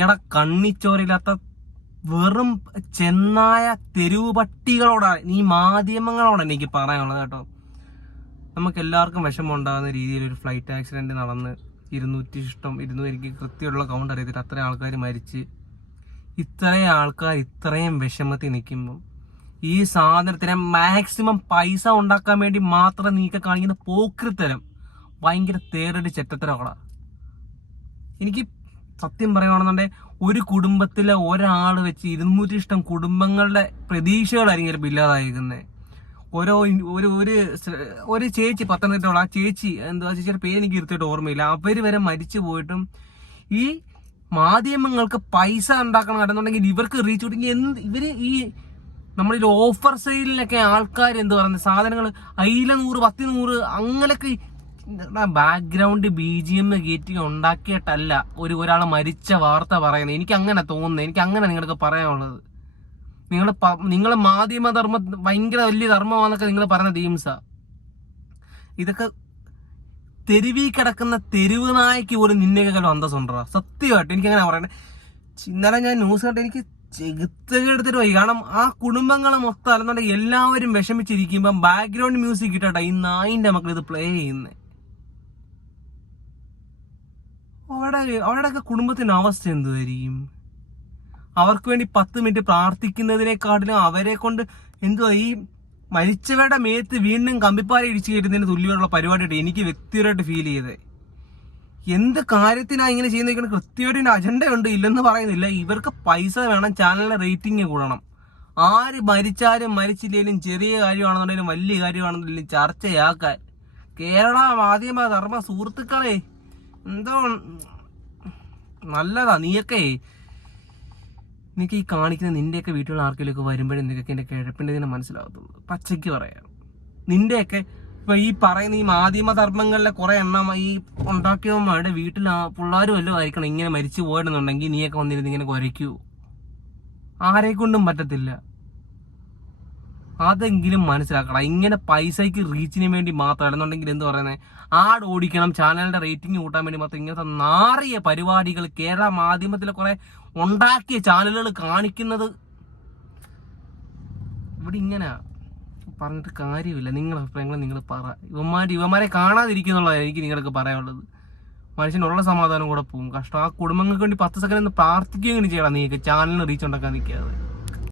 എടാ കണ്ണിച്ചോരില്ലാത്ത വെറും ചെന്നായ തെരുവ് പട്ടികളോടാണ് ഈ മാധ്യമങ്ങളോടാണ് എനിക്ക് പറയാനുള്ളത് കേട്ടോ. നമുക്ക് എല്ലാവർക്കും വിഷമം ഉണ്ടാകുന്ന രീതിയിൽ ഒരു ഫ്ലൈറ്റ് ആക്സിഡന്റ് നടന്ന് ഇരുന്നൂറ്റി ഇഷ്ടം ഇരുന്നൂറ് എനിക്ക് കൃത്യമുള്ള കൗണ്ട് അറിയത്തില്ല. അത്രയും ആൾക്കാർ മരിച്ച് ഇത്രയും ആൾക്കാർ ഇത്രയും വിഷമത്തിൽ നിൽക്കുമ്പോൾ ഈ സാധനത്തിനെ മാക്സിമം പൈസ ഉണ്ടാക്കാൻ വേണ്ടി മാത്രം നീക്ക കാണിക്കുന്ന പോക്കൃത്തരം ഭയങ്കര തേരടി ചെറ്റത്തരകളാ എനിക്ക് സത്യം പറയുകയാണെന്നുണ്ടെങ്കിൽ ഒരു കുടുംബത്തിലെ ഒരാൾ വെച്ച് ഇരുന്നൂറ്റി ഇഷ്ടം കുടുംബങ്ങളുടെ പ്രതീക്ഷകളായിരിക്കും ചിലപ്പോൾ ഇല്ലാതായിരിക്കുന്നത് ഓരോ ഒരു ഒരു ഒരു ചേച്ചി പത്തനംതിട്ടയുള്ള ആ ചേച്ചി എന്താ ചേച്ചിയുടെ പേര് എനിക്ക് ഇരുത്തിയിട്ട് ഓർമ്മയില്ല. അവർ വരെ മരിച്ചു പോയിട്ടും ഈ മാധ്യമങ്ങൾക്ക് പൈസ ഉണ്ടാക്കണം എന്നുണ്ടെങ്കിൽ ഇവർക്ക് റീച്ച് കിട്ടുമെങ്കിൽ എന്ത് ഇവർ ഈ നമ്മളിൽ ഓഫർ സെയിലിലൊക്കെ ആൾക്കാർ എന്ത് പറയുന്നത്? സാധനങ്ങൾ അയില നൂറ് പത്തി നൂറ് അങ്ങനെയൊക്കെ ബാക്ക്ഗ്രൗണ്ട് ബി ജി എം കയറ്റി ഉണ്ടാക്കിയിട്ടല്ല ഒരു ഒരാൾ മരിച്ച വാർത്ത പറയുന്നത്. എനിക്ക് അങ്ങനെ തോന്നുന്നത് എനിക്ക് അങ്ങനെ നിങ്ങൾക്ക് പറയാനുള്ളത് നിങ്ങൾ നിങ്ങൾ മാധ്യമധർമ്മ ഭയങ്കര വലിയ ധർമ്മമാണെന്നൊക്കെ നിങ്ങൾ പറയുന്ന ടീംസ ഇതൊക്കെ തെരുവി കിടക്കുന്ന തെരുവ് നായ്ക്ക് പോലും അന്ത അന്തസ്സുണ്ടോ സത്യമായിട്ട് എനിക്ക് അങ്ങനെ പറയണേ ഇന്നലെ ഞാൻ ന്യൂസ് കണ്ട് എനിക്ക് ചെകുത്തെടുത്തിട്ട് പോയി. കാരണം ആ കുടുംബങ്ങളെ മൊത്തം അല്ലെന്നുണ്ടെങ്കിൽ എല്ലാവരും വിഷമിച്ചിരിക്കുമ്പം ബാക്ക്ഗ്രൗണ്ട് മ്യൂസിക് ഇട്ടട്ടെ ഈ നായിന്റെ മക്കൾ ഇത് പ്ലേ ചെയ്യുന്നത് അവിടെ അവിടെയൊക്കെ കുടുംബത്തിന്റെ അവസ്ഥ എന്തായിരിക്കും അവർക്ക് വേണ്ടി പത്ത് മിനിറ്റ് പ്രാർത്ഥിക്കുന്നതിനെക്കാട്ടിലും അവരെ കൊണ്ട് എന്തുവാ ഈ മരിച്ചവരുടെ മേത്ത് വീണ്ടും കമ്പിപ്പാല ഇടിച്ചു കയറ്റുന്നതിന് തുല്യമുള്ള പരിപാടിയായിട്ട് എനിക്ക് വ്യക്തിപരമായിട്ട് ഫീൽ ചെയ്തത് എന്ത് കാര്യത്തിനാണ് ഇങ്ങനെ ചെയ്യുന്ന? കൃത്യമായിട്ട് അജണ്ട ഉണ്ട് ഇല്ലെന്ന് പറയുന്നില്ല. ഇവർക്ക് പൈസ വേണം ചാനലിന്റെ റേറ്റിംഗ് കൂടണം. ആര് മരിച്ചാലും മരിച്ചില്ലെങ്കിലും ചെറിയ കാര്യമാണെന്നുണ്ടെങ്കിലും വലിയ കാര്യമാണെന്നുണ്ടെങ്കിലും ചർച്ചയാക്കാൻ. കേരള മാധ്യമ ധർമ്മ സുഹൃത്തുക്കളെ എന്തോ നല്ലതാ. നീയൊക്കെ നിനക്ക് ഈ കാണിക്കുന്ന നിന്റെയൊക്കെ വീട്ടിലുള്ള ആർക്കെങ്കിലുമൊക്കെ വരുമ്പോഴേ നിനക്കൊക്കെ എന്റെ കിഴപ്പിന്റെ ഇതിനെ മനസ്സിലാകത്തുള്ളൂ. പച്ചയ്ക്ക് പറയാം. നിന്റെയൊക്കെ ഇപ്പൊ ഈ പറയുന്ന ഈ മാധ്യമധർമ്മങ്ങളിലെ കുറെ എണ്ണം ഈ ഉണ്ടാക്കിയവന്മാരുടെ വീട്ടിൽ ആ പിള്ളേരും വല്ലതും ആയിരിക്കണം ഇങ്ങനെ മരിച്ചു പോയിടുന്നുണ്ടെങ്കിൽ നീയൊക്കെ വന്നിരുന്ന് ഇങ്ങനെ കുരയ്ക്കൂ. ആരെ കൊണ്ടും പറ്റത്തില്ല. അതെങ്കിലും മനസ്സിലാക്കണം. ഇങ്ങനെ പൈസയ്ക്ക് റീച്ചിന് വേണ്ടി മാത്രം അല്ലെന്നുണ്ടെങ്കിൽ എന്ത് പറയുന്നത് ആട് ഓടിക്കണം ചാനലിന്റെ റേറ്റിംഗ് കൂട്ടാൻ വേണ്ടി മാത്രം ഇങ്ങനത്തെ നാറിയ പരിപാടികൾ കേരള മാധ്യമത്തിലെ കുറെ ഉണ്ടാക്കിയ ചാനലുകൾ കാണിക്കുന്നത്. ഇവിടെ ഇങ്ങനെ പറഞ്ഞിട്ട് കാര്യമില്ല. നിങ്ങളുടെ അഭിപ്രായങ്ങൾ നിങ്ങൾ പറ. ഇവന്മാർ ഇവന്മാരെ കാണാതിരിക്കുന്നുള്ളതാണ് എനിക്ക് നിങ്ങൾക്ക് പറയാനുള്ളത്. മനുഷ്യനുള്ള സമാധാനം കൂടെ പോകും കഷ്ടം. ആ കുടുംബങ്ങൾക്ക് വേണ്ടി പത്ത് സെക്കൻഡ് ഒന്ന് പ്രാർത്ഥിക്കുകയും ചെയ്യണം. നീക്ക് ചാനലിന് റീച്ച് ഉണ്ടാക്കാൻ നിൽക്കാതെ.